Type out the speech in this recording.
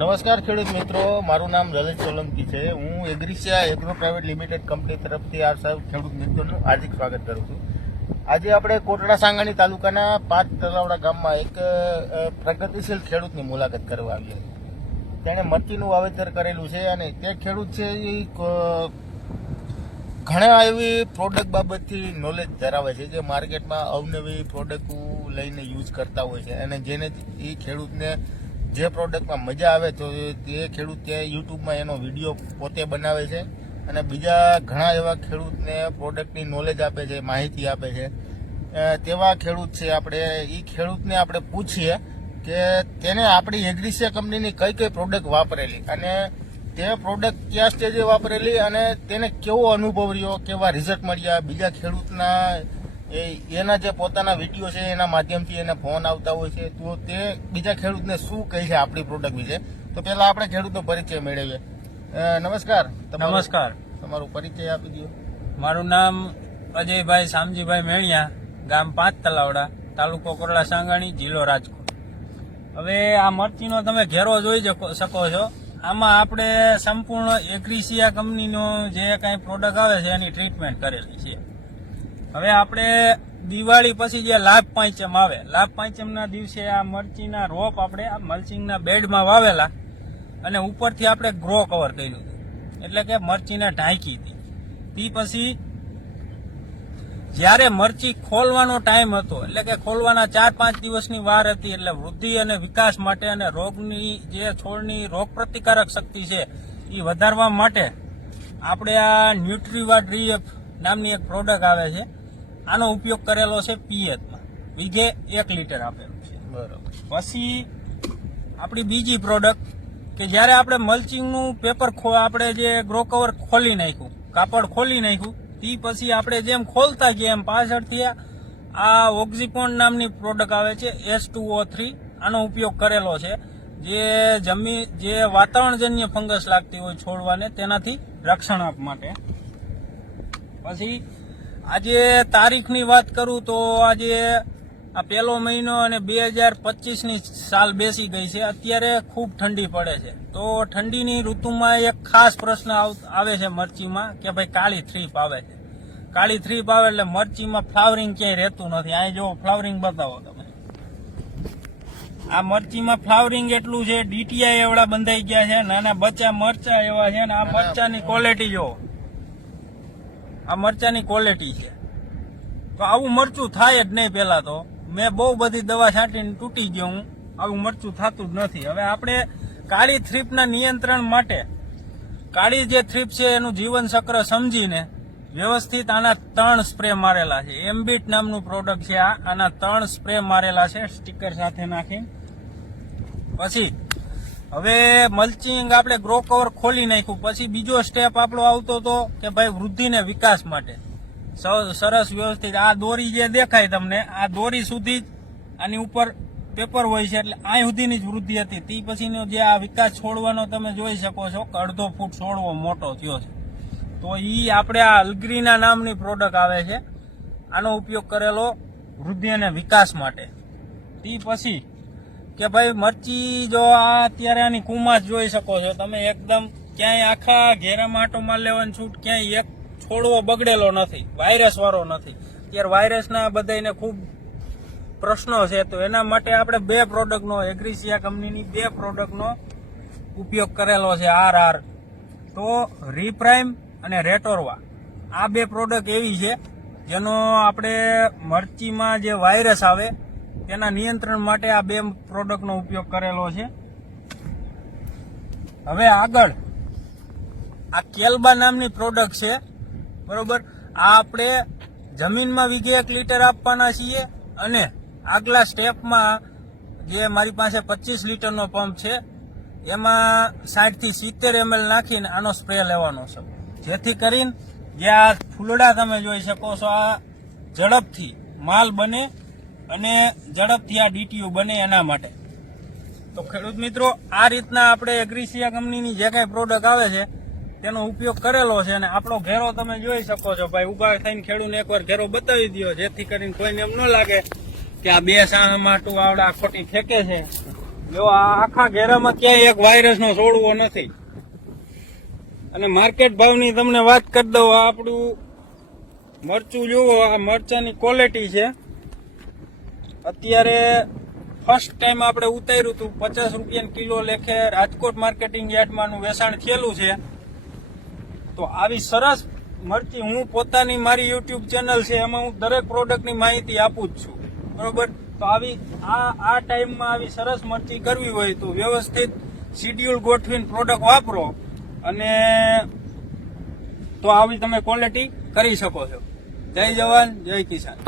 નમસ્કાર ખેડૂત મિત્રો, મારું નામ લલિત સોલંકી છે. હું Agrisia agro private limited company તરફથી આ સાહેબ ખેડૂત મિત્રોનું હાર્દિક સ્વાગત કરું છું. આજે આપણે કોટડા સાંગાણી તાલુકાના પાંચ તલાવડા ગામમાં એક પ્રગતિશીલ ખેડૂતની મુલાકાત કરવા આવી હતી. તેણે મરચીનું વાવેતર કરેલું છે અને તે ખેડૂત છે એ ઘણા એવી પ્રોડક્ટ બાબતથી નોલેજ ધરાવે છે જે માર્કેટમાં અવનવી પ્રોડક્ટ લઈને યુઝ કરતા હોય છે અને જેને એ ખેડૂતને જે પ્રોડક્ટમાં મજા આવે તો તે ખેડૂત ત્યાં યુટ્યુબમાં એનો વીડિયો પોતે બનાવે છે અને બીજા ઘણા એવા ખેડૂતને પ્રોડક્ટની નોલેજ આપે છે, માહિતી આપે છે. તેવા ખેડૂત છે આપણે. એ ખેડૂતને આપણે પૂછીએ કે તેને આપણી એગ્રીસિયા કંપનીની કઈ કઈ પ્રોડક્ટ વાપરેલી અને તે પ્રોડક્ટ કયા સ્ટેજે વાપરેલી અને તેને કેવો અનુભવ રહ્યો, કેવા રિઝલ્ટ મળ્યા, બીજા ખેડૂતના એ એના જે પોતાના વીડિયો છે એના માધ્યમથી એને ફોન આવતા હોય છે તો તે બીજા ખેડૂતને શું કહે છે આપણી પ્રોડક્ટ વિશે? તો પહેલા આપણે ખેડૂતનો પરિચય મેળવીએ. નમસ્કાર. નમસ્કાર. તમારો પરિચય આપી દો. મારું નામ અજયભાઈ શામજીભાઈ મેણિયા ગામ પાંચ તલાવડા તાલુકો કોરડા સાંગાણી જિલ્લો રાજકોટ. હવે આ મરચીનો તમે ઘેરો જોઈ શકો- શકો છો. આમાં આપણે સંપૂર્ણ એગ્રીસિયા કંપનીનો જે કાંઈ પ્રોડક્ટ આવે છે એની ટ્રીટમેન્ટ કરેલી છે. હવે આપણે દિવાળી પછી જે લાભ પાંચમ આવે, લાભ પાંચમના દિવસે આ મરચીના રોપ આપણે આ મલ્ચિંગના બેડમાં વાવેલા અને ઉપરથી આપણે ગ્રો કવર કર્યું હતું. એટલે કે મરચીને ઢાંકી હતી. તે પછી જ્યારે મરચી ખોલવાનો ટાઈમ હતો, એટલે કે ખોલવાના ચાર પાંચ દિવસની વાર હતી, એટલે વૃદ્ધિ અને વિકાસ માટે અને રોગની જે છોડની રોગ પ્રતિકારક શક્તિ છે એ વધારવા માટે આપણે આ ન્યુટ્રીવા ડ્રીએફ નામની એક પ્રોડક્ટ આવે છે. આનો ઉપયોગ કરેલો છે પિયતમાં. વિઘે એક લીટર આપેલું છે. બરોબર. પછી આપણી બીજી પ્રોડક્ટ કે જ્યારે આપણે મલ્ચિંગનું પેપર ખો- આપણે જે ગ્રો કવર ખોલી નાખ્યું કાપડ ખોલી નાખ્યું તે પછી આપણે જેમ ખોલતા ગયા એમ પાછળથી આ ઓક્ઝિપોન નામની પ્રોડક્ટ આવે છે એસ ટુ ઓ થ્રી. આનો ઉપયોગ કરેલો છે. જે જમીન જે વાતાવરણજન્ય ફંગસ લાગતી હોય છોડવાને તેનાથી રક્ષણ આપ માટે. પછી આજે તારીખની વાત કરું તો આજે આ પહેલો મહિનો અને બે હજાર પચીસની સાલ બેસી ગઈ છે. અત્યારે ખૂબ ઠંડી પડે છે. તો ઠંડીની ઋતુમાં એક ખાસ પ્રશ્ન આવ- છે મરચીમાં કે ભાઈ કાળી થ્રીપ આવે છે. કાળી થ્રીપ આવે એટલે મરચીમાં ફ્લાવરિંગ ક્યાંય રહેતું નથી. અહીં જો ફ્લાવરિંગ બતાવો તમે. આ મરચીમાં ફ્લાવરિંગ એટલું છે ડીટીઆઈ એવડા બંધાઈ ગયા છે, નાના બચ્ચા મરચા એવા છે ને આ મરચાની ક્વોલિટી જો આ મરચાની ક્વોલિટી છે. તો આવું મરચું થાય જ નહીં પહેલાં તો. મેં બહુ બધી દવા છાંટીને તૂટી ગયો હું. આવું મરચું થતું જ નથી. હવે આપણે કાળી થ્રીપના નિયંત્રણ માટે, કાળી જે થ્રીપ છે એનું જીવન ચક્ર સમજીને વ્યવસ્થિત આના ત્રણ સ્પ્રે મારેલા છે. એમ્બિટ નામનું પ્રોડક્ટ છે આ. આના ત્રણ સ્પ્રે મારેલા છે. સ્ટીકર સાથે નાખી પછી હવે મલ્ચિંગ આપણે ગ્રો કવર ખોલી નાખ્યું, પછી બીજો સ્ટેપ આપણો આવતો હતો કે ભાઈ વૃદ્ધિને વિકાસ માટે. સરસ વ્યવસ્થિત. આ દોરી જે દેખાય તમને, આ દોરી સુધી જ આની ઉપર પેપર હોય છે, એટલે આ સુધીની જ વૃદ્ધિ હતી. તે પછીનો જે આ વિકાસ છોડવાનો તમે જોઈ શકો છો, કે અડધો ફૂટ છોડવો મોટો થયો છે. તો એ આપણે આ અલગ્રીના નામની પ્રોડક્ટ આવે છે. આનો ઉપયોગ કરેલો વૃદ્ધિ અને વિકાસ માટે. તે પછી કે ભાઈ મરચી જો આ અત્યારે આની કુમાસ જોઈ શકો છો. તમે એકદમ ક્યાંય આખા ઘેરામાં આટો માર લેવાની છૂટ ક્યાંય એક છોડવો બગડેલો નથી વાયરસ વાળો નથી. અત્યારે વાયરસના બધાને ખૂબ પ્રશ્નો છે. તો એના માટે આપણે બે પ્રોડક્ટનો એગ્રીસિયા કંપનીની બે પ્રોડક્ટનો ઉપયોગ કરેલો છે આર આર તો રીપ્રાઇમ અને રેટોરવા આ બે પ્રોડક્ટ એવી છે, જેનો આપણે મરચીમાં જે વાયરસ આવે તેના નિયંત્રણ માટે આ બે પ્રોડક્ટનો ઉપયોગ કરેલો છે. હવે આગળ, આ કેલ્બા નામની પ્રોડક્ટ છે, બરોબર? આ આપણે જમીનમાં વીઘે એક લીટર આપવાના છીએ અને આગલા સ્ટેપમાં જે મારી પાસે પચીસ લીટરનો પંપ છે, એમાં સાઠથી સિત્તેર એમએલ નાખીને આનો સ્પ્રે લેવાનો છે. જેથી કરીને જે આ ફૂલડા તમે જોઈ શકો છો, આ ઝડપથી માલ બને અને ઝડપથી આ ડીટીયુ બને એના માટે. તો ખેડૂત મિત્રો, આ રીતના આપણે એગ્રીસિયા કંપનીની જે કાંઈ પ્રોડક્ટ આવે છે, તેનો ઉપયોગ કરેલો છે અને આપણો ઘેરો તમે જોઈ શકો છો. ભાઈ ઊભા થઈને ખેડૂતને એકવાર ઘેરો બતાવી દો જેથી કરીને કોઈને એમ ન લાગે કે આ બે સાણ માટું આવડા ખોટી ફેંકે છે. જો આ આખા ઘેરામાં ક્યાંય એક વાયરસનો છોડવો નથી. અને માર્કેટ ભાવની તમને વાત કરી દઉં આપણું મરચું જુઓ, આ મરચાની ક્વોલિટી છે. અત્યારે ફર્સ્ટ ટાઈમ આપણે ઉતાર્યું હતું. પચાસ રૂપિયા કિલો લેખે રાજકોટ માર્કેટિંગ યાર્ડમાં આનું વેચાણ થયેલું છે. તો આવી સરસ મરચી હું પોતાની મારી યુટ્યુબ ચેનલ છે, એમાં હું દરેક પ્રોડક્ટની માહિતી આપું જ છું. બરોબર? તો આવી આ આ ટાઈમમાં આવી સરસ મરચી કરવી હોય તો વ્યવસ્થિત શિડ્યુલ ગોઠવીને પ્રોડક્ટ વાપરો અને તો આવી તમે ક્વોલિટી કરી શકો છો. જય જવાન, જય કિસાન.